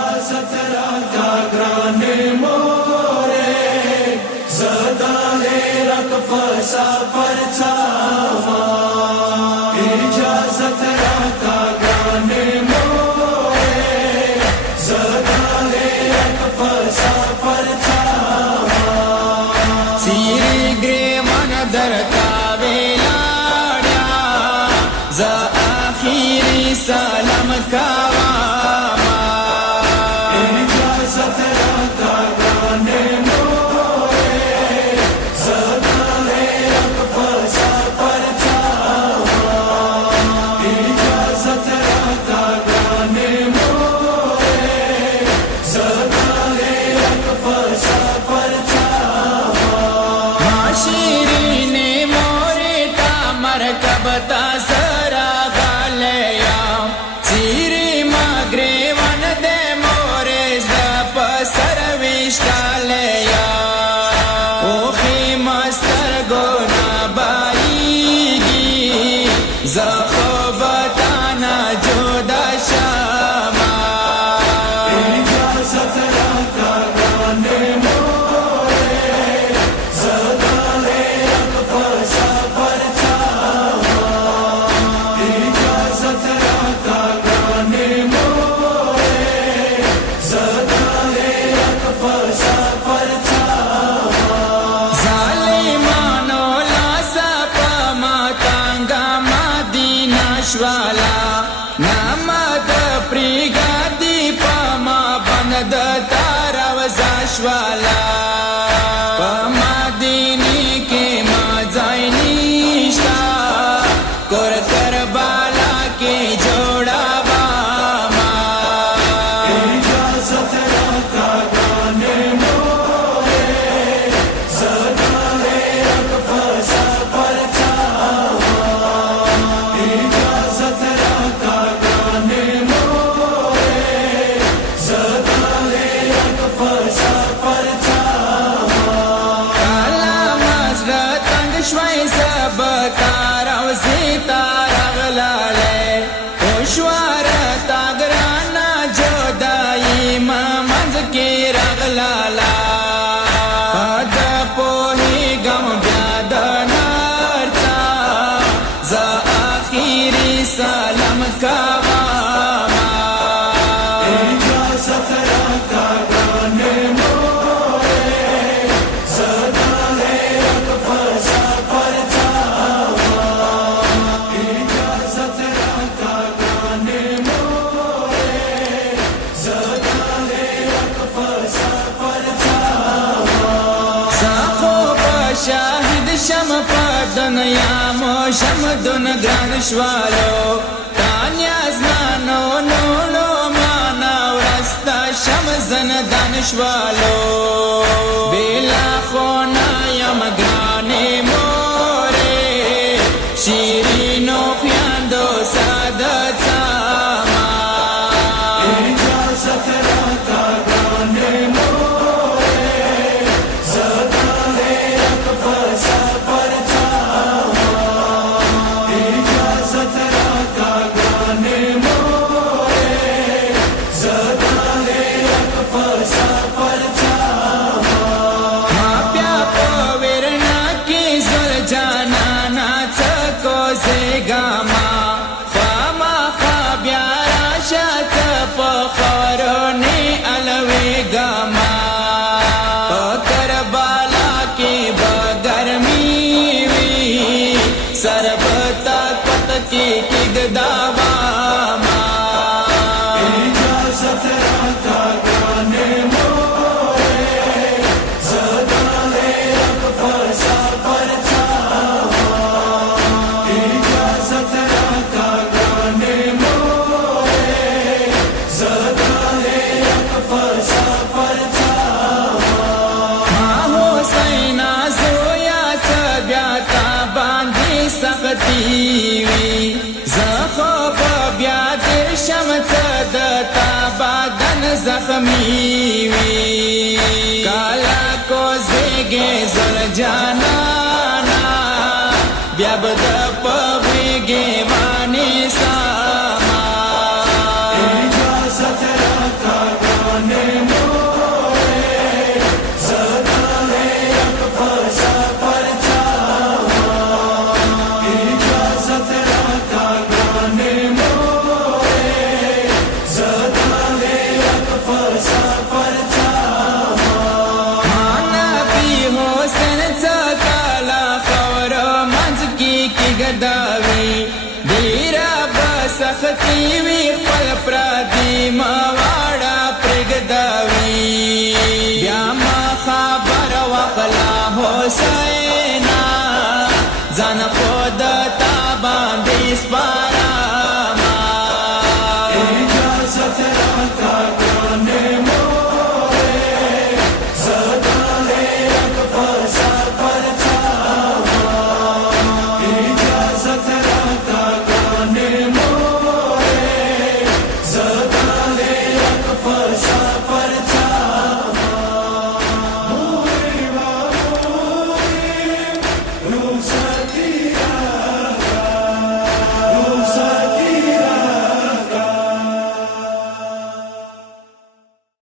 इजाजत राका ग्राने मोरे सदा है रख फसा परछावा इजाजत राका ग्राने मोरे सदा है रख फसा परछावा सीरी ग्रे मन दरकावे लाड्या जा आखिरी सलाम कावा कबता सरा गालया सीरी मगरे वन दे मोरे जप सर्विष्टालया ओखी मस्तर गोना बाईगी जखो बताना जोदा शामा इजाजत राका ग्राने मोरे सदा है रख फसा श्वाला नामद प्रिगादी पमा बनद तारावजा श्वाला पमा दीनी के माजाइनिष्टा कोर करबाला के जोड़ा बामा इजाजत राका ग्राने मोरे सदा है रख फसा परछावा इजाजत राका ग्राने मोरे सदा है रख फसा परछावा काला मजरा तंग श्वाई सब ताराव सितारा गलाले होशवार तागराना जोदाई मंज के रगलाला पद पोही गम ब्याद नारचा जा आखिरी सलाम कावामा इजाजत राका ग्राने मोरे सदा है रख फसा परछावा इजाजत राका ग्राने मोरे सदा है रख फसा परछावा साखो शाहिद शम दुनिया मो शम दुन ग्रान श्वालो तान्याज नानो नोनो माना रस्ता शम जन दानश्वालो बेला खोना यम ग्राने मोरे शीरीनो फ्यान्दो सादत सामा इजाजत राका ग्राने मोरे सदा है रख फसा परछावा इजाजत राका ग्राने मोरे सदा है रख फसा परछावा माप्या पवेरना की सुलझाना नाच को से गामा फामा खाब्यारा शात पखरने अलवे गामा पकर बाला के बगरमी सरबता पत की किगदावा इजाजत राका ग्राने मोरे सदा है रख फसा परछावा इजाजत राका ग्राने मोरे सदा है रख फसा परछावा हो सैना सोया छब्याता बांधी सकती जखो ब्याद शमच दता बादन जख्मी काला को जेगे जल जाना ब्याबद पवेगे मा